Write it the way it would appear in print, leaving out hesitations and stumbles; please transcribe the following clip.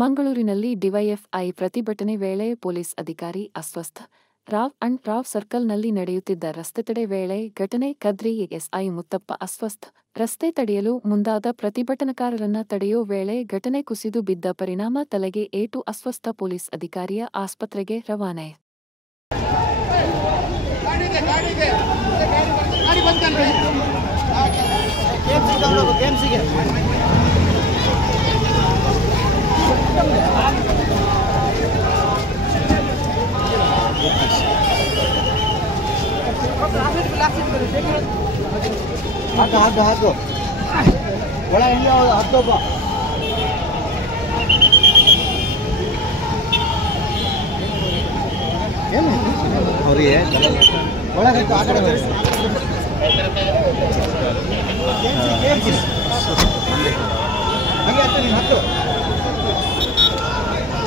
ಮಂಗಳೂರಿನಲ್ಲಿ ಡಿವೈಎಫ್ಐ ಪ್ರತಿಭಟನೆ ವೇಳೆ ಪೊಲೀಸ್ ಅಧಿಕಾರಿ ಅಸ್ವಸ್ಥ. ರಾವ್ ಸರ್ಕಲ್ನಲ್ಲಿ ನಡೆಯುತ್ತಿದ್ದ ರಸ್ತೆ ತಡೆ ವೇಳೆ ಘಟನೆ. ಕದ್ರಿ ಎಸ್ಐ ಮುತ್ತಪ್ಪ ಅಸ್ವಸ್ಥ. ರಸ್ತೆ ತಡೆಯಲು ಮುಂದಾದ ಪ್ರತಿಭಟನಾಕಾರರನ್ನ ತಡೆಯೋ ವೇಳೆ ಘಟನೆ. ಕುಸಿದು ಬಿದ್ದ ಪರಿಣಾಮ ತಲೆಗೆ ಏಟು. ಅಸ್ವಸ್ಥ ಪೊಲೀಸ್ ಅಧಿಕಾರಿಯ ಆಸ್ಪತ್ರೆಗೆ ರವಾನೆ. ಹಾಕು ಒಳ ಹೆಂಗೆ ಹತ್ತೊಬ್ಬ ಏನು ಅವ್ರಿಗೆ ಒಳಗೆ ಆ ಕಡೆ ಹಂಗೆ ಹತ್ತು ನೀನು ಹತ್ತು